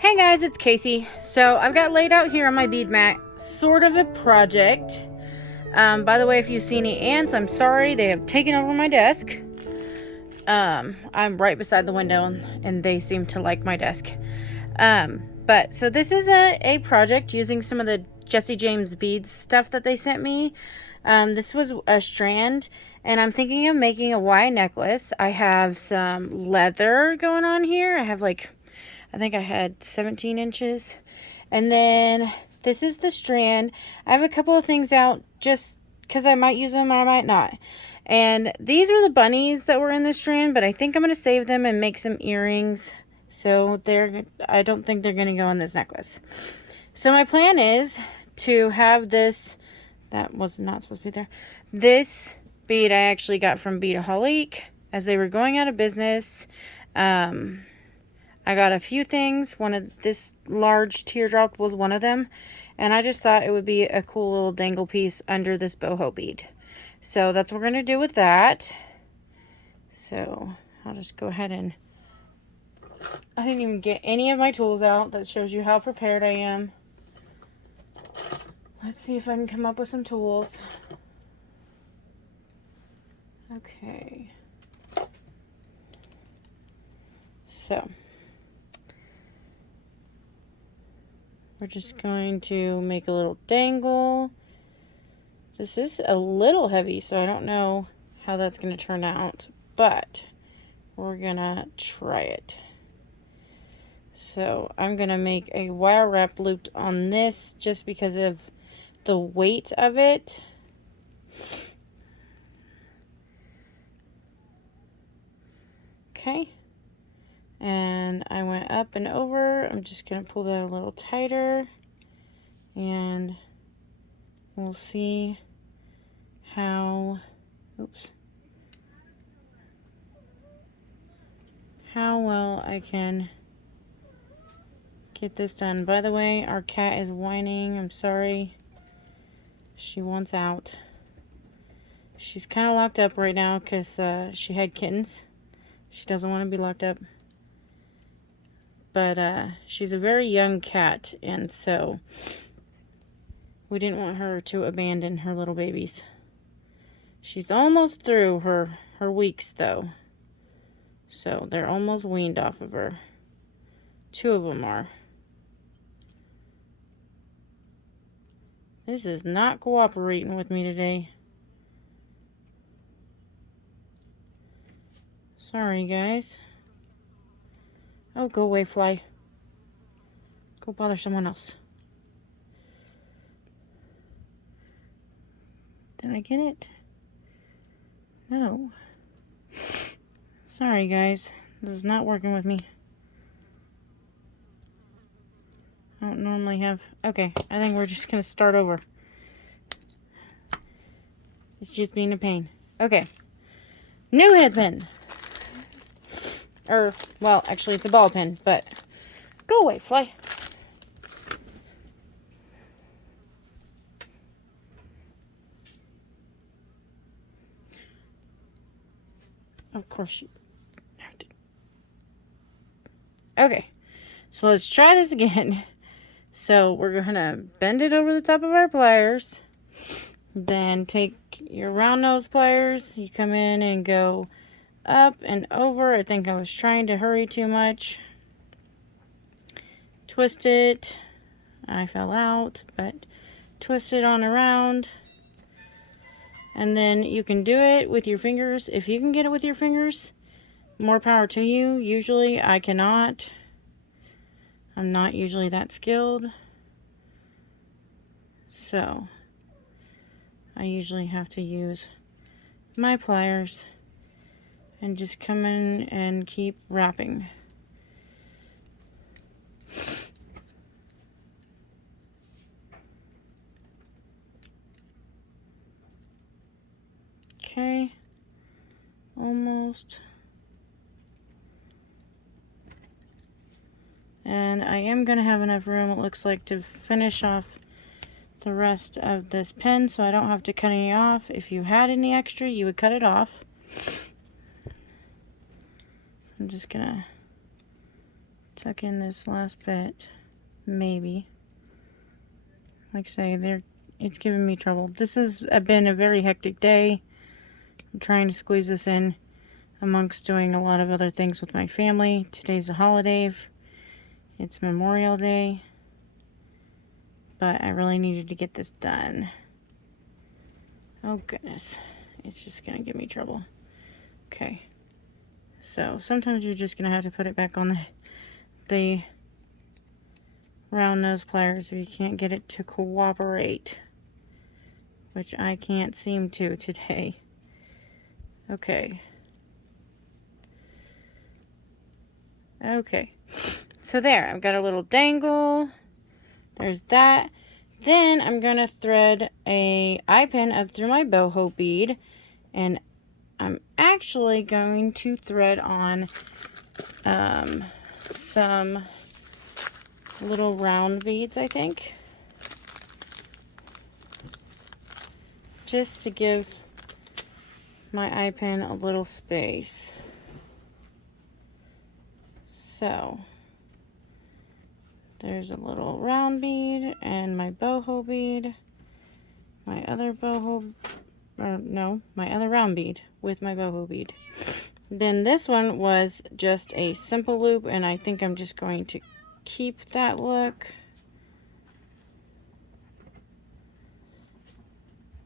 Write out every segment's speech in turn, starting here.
Hey guys, it's Casey. So I've got laid out here on my bead mat sort of a project. By the way, if you see any ants, I'm sorry. They have taken over my desk. I'm right beside the window and they seem to like my desk. But so this is a project using some of the Jesse James beads stuff that they sent me. This was a strand, and I'm thinking of making a Y necklace. I have some leather going on here. I think I had 17 inches. And then this is the strand. I have a couple of things out just because I might use them or I might not. And these were the bunnies that were in the strand, but I think I'm going to save them and make some earrings. So I don't think they're going to go on this necklace. So my plan is to have this, that was not supposed to be there. This bead I actually got from Beadaholic as they were going out of business. I got a few things. One of this large teardrop was one of them. And I just thought it would be a cool little dangle piece under this boho bead. So that's what we're going to do with that. So I'll just go ahead and... I didn't even get any of my tools out. That shows you how prepared I am. Let's see if I can come up with some tools. Okay. So... we're just going to make a little dangle. This is a little heavy, so I don't know how that's going to turn out, but we're going to try it. So I'm going to make a wire wrap loop on this just because of the weight of it. Okay. And I went up and over. I'm just going to pull that a little tighter. And we'll see how well I can get this done. By the way, our cat is whining. I'm sorry. She wants out. She's kind of locked up right now because she had kittens. She doesn't want to be locked up. But she's a very young cat, and so we didn't want her to abandon her little babies. She's almost through her weeks, though. So they're almost weaned off of her. 2 of them are. This is not cooperating with me today. Sorry, guys. Oh, go away, fly. Go bother someone else. Did I get it? No. Sorry, guys. This is not working with me. I don't normally have... Okay, I think we're just going to start over. It's just being a pain. Okay. New head pin. Well, actually, it's a ball pin, but go away, fly. Of course you have to. Okay, so let's try this again. So we're gonna bend it over the top of our pliers. Then take your round nose pliers. You come in and go up and over. I think I was trying to hurry too much. Twist it. I fell out, but twist it on around. And then you can do it with your fingers. If you can get it with your fingers, more power to you. Usually I cannot. I'm not usually that skilled. So I usually have to use my pliers and just come in and keep wrapping. Okay, almost. And I am going to have enough room, it looks like, to finish off the rest of this pin so I don't have to cut any off. If you had any extra, you would cut it off. I'm just going to tuck in this last bit, maybe. Like I say, it's giving me trouble. This has been a very hectic day. I'm trying to squeeze this in amongst doing a lot of other things with my family. Today's a holiday. It's Memorial Day. But I really needed to get this done. Oh goodness. It's just gonna give me trouble. Okay. So sometimes you're just gonna have to put it back on the round nose pliers if you can't get it to cooperate. Which I can't seem to today. Okay. Okay. So there, I've got a little dangle. There's that. Then I'm going to thread a eye pin up through my boho bead. And I'm actually going to thread on some little round beads, I think. Just to give my eye pin a little space. So there's a little round bead and my boho bead, my other round bead with my boho bead. Then this one was just a simple loop, and I think I'm just going to keep that look.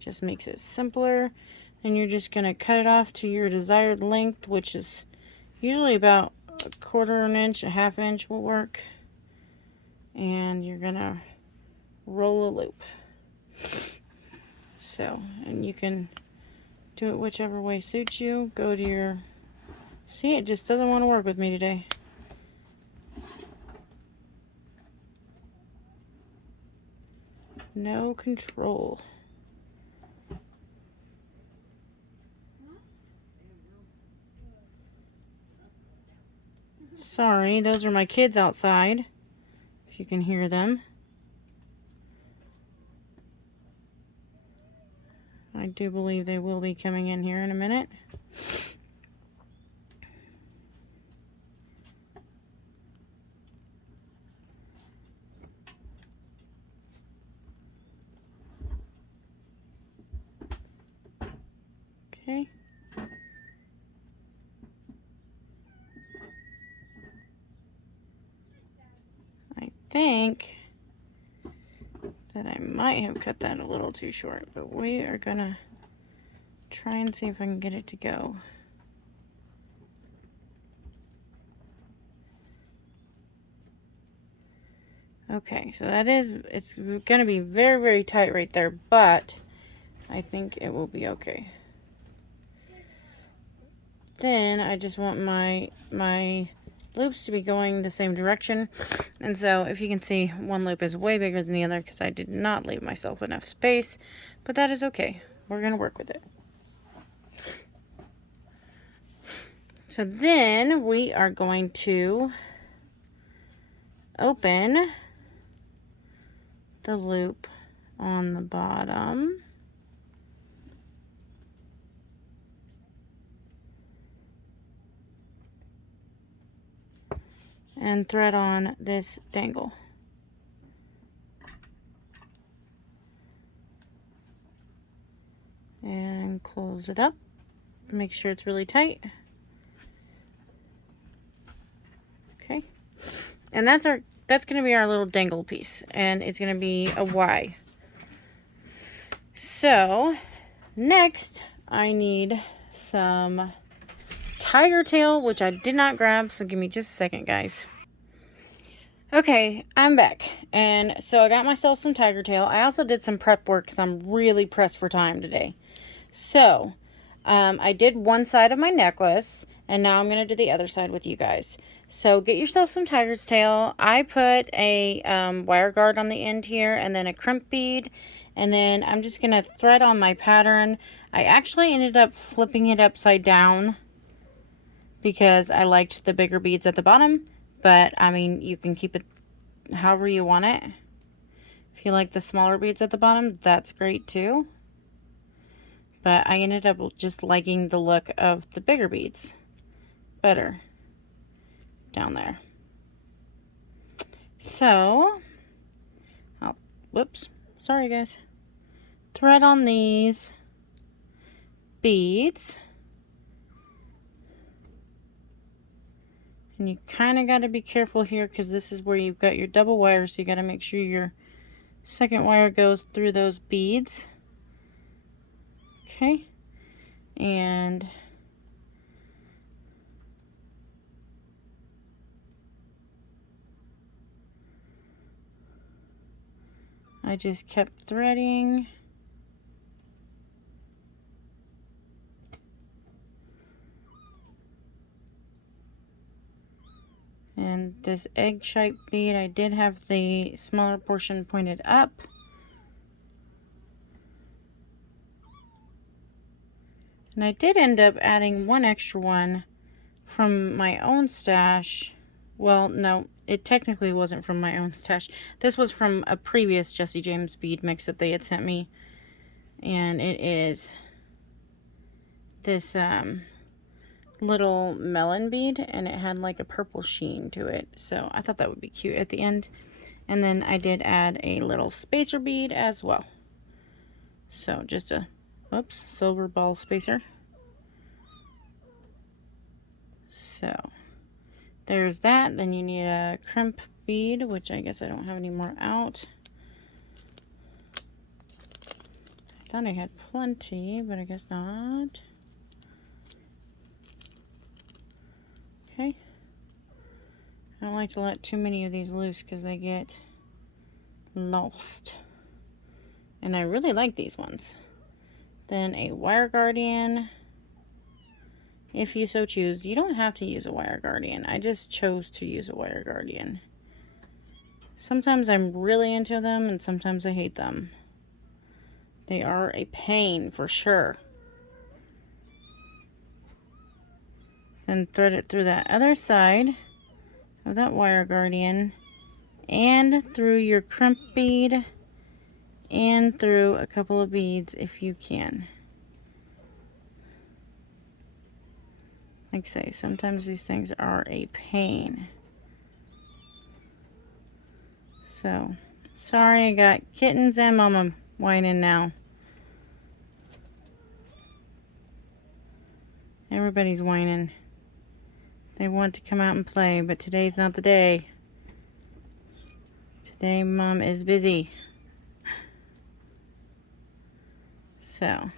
Just makes it simpler. Then you're just going to cut it off to your desired length, which is usually about a 1/4 inch, a 1/2 inch will work. And you're gonna roll a loop. So, and you can do it whichever way suits you. Go to your, see, it just doesn't want to work with me today. No control. Sorry, those are my kids outside. If you can hear them. I do believe they will be coming in here in a minute. Okay. I think that I might have cut that a little too short, but we are gonna try and see if I can get it to go. Okay, so it's gonna be very, very tight right there, but I think it will be okay. Then I just want my loops to be going the same direction. And so if you can see, one loop is way bigger than the other because I did not leave myself enough space, but that is okay. We're going to work with it. So then we are going to open the loop on the bottom. And thread on this dangle. And close it up. Make sure it's really tight. Okay. And that's going to be our little dangle piece, and it's going to be a Y. So, next I need some tiger tail, which I did not grab, so give me just a second, guys. Okay, I'm back, and so I got myself some tiger tail. I also did some prep work because I'm really pressed for time today. So, I did one side of my necklace, and now I'm going to do the other side with you guys. So, get yourself some tiger's tail. I put a wire guard on the end here, and then a crimp bead, and then I'm just going to thread on my pattern. I actually ended up flipping it upside down because I liked the bigger beads at the bottom, but I mean, you can keep it however you want it. If you like the smaller beads at the bottom, that's great too. But I ended up just liking the look of the bigger beads better down there. So, whoops, sorry guys. Thread on these beads. And you kind of got to be careful here because this is where you've got your double wire, so you got to make sure your second wire goes through those beads. Okay. And I just kept threading. And this egg-shaped bead, I did have the smaller portion pointed up. And I did end up adding one extra one from my own stash. Well, no, it technically wasn't from my own stash. This was from a previous Jesse James bead mix that they had sent me. And it is this little melon bead, and it had like a purple sheen to it. So I thought that would be cute at the end. And then I did add a little spacer bead as well. So just a, whoops, silver ball spacer. So there's that. Then you need a crimp bead, which I guess I don't have any more out. I thought I had plenty, but I guess not. Okay. I don't like to let too many of these loose because they get lost. And I really like these ones. Then a wire guardian, if you so choose. You don't have to use a wire guardian. I just chose to use a wire guardian. Sometimes I'm really into them and sometimes I hate them. They are a pain for sure. Then thread it through that other side of that wire guardian and through your crimp bead and through a couple of beads if you can. Like I say, sometimes these things are a pain. So, sorry, I got kittens and mama whining now. Everybody's whining. They want to come out and play, but today's not the day. Today, Mom is busy. So,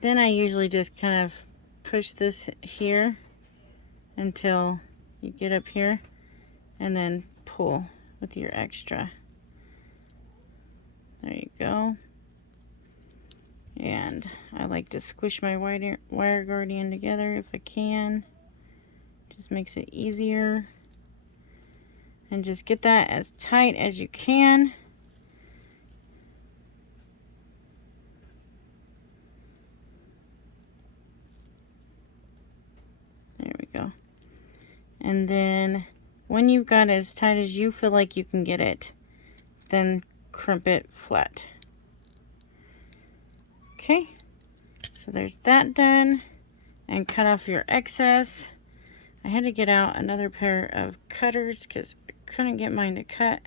then I usually just kind of push this here until you get up here, and then pull with your extra. There you go. And I like to squish my wire guardian together if I can. Just makes it easier. And just get that as tight as you can. There we go. And then when you've got it as tight as you feel like you can get it, then crimp it flat. Okay, so there's that done. And cut off your excess. I had to get out another pair of cutters because I couldn't get mine to cut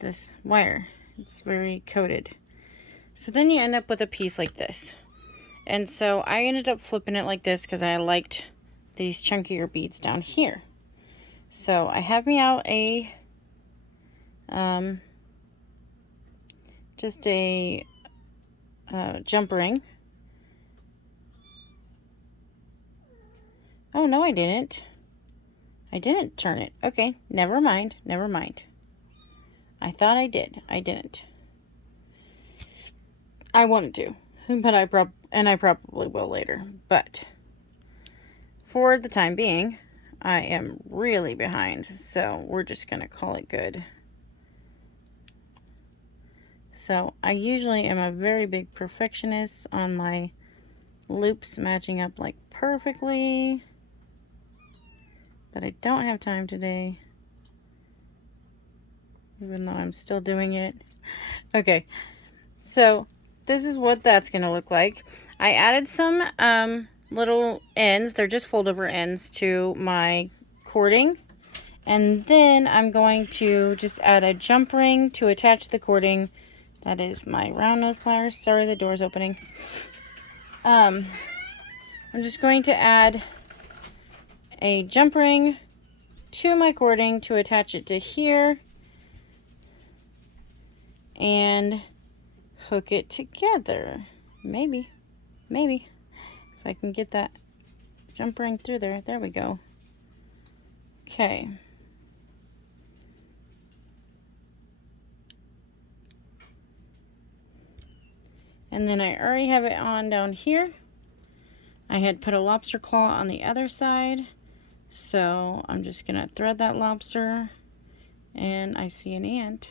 this wire. It's very coated. So then you end up with a piece like this. And so I ended up flipping it like this because I liked these chunkier beads down here. So I have me out a just a jump ring. Oh, no, I didn't. I didn't turn it. Okay, never mind. Never mind. I thought I did. I didn't. I wanted to, but I probably will later. But for the time being, I am really behind, so we're just gonna call it good. So I usually am a very big perfectionist on my loops matching up like perfectly. But I don't have time today, even though I'm still doing it. Okay, so this is what that's gonna look like. I added some little ends, they're just fold over ends, to my cording, And then I'm going to just add a jump ring to attach the cording. That is my round nose pliers. Sorry, the door's opening. I'm just going to add a jump ring to my cording to attach it to here and hook it together. Maybe. If I can get that jump ring through there. There we go. Okay. And then I already have it on down here. I had put a lobster claw on the other side. So I'm just gonna thread that lobster, and I see an ant.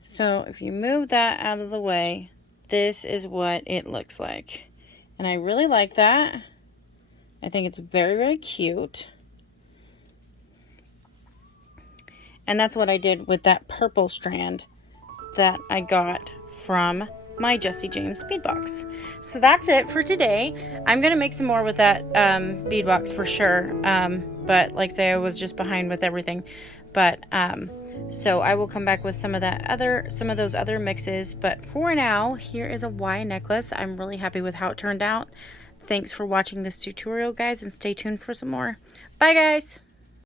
So if you move that out of the way, this is what it looks like. And I really like that. I think it's very, very cute. And that's what I did with that purple strand that I got from my Jesse James bead box. So that's it for today. I'm gonna make some more with that bead box for sure. But like I say, I was just behind with everything. But so I will come back with some of those other mixes. But for now, here is a Y necklace. I'm really happy with how it turned out. Thanks for watching this tutorial, guys, and stay tuned for some more. Bye, guys.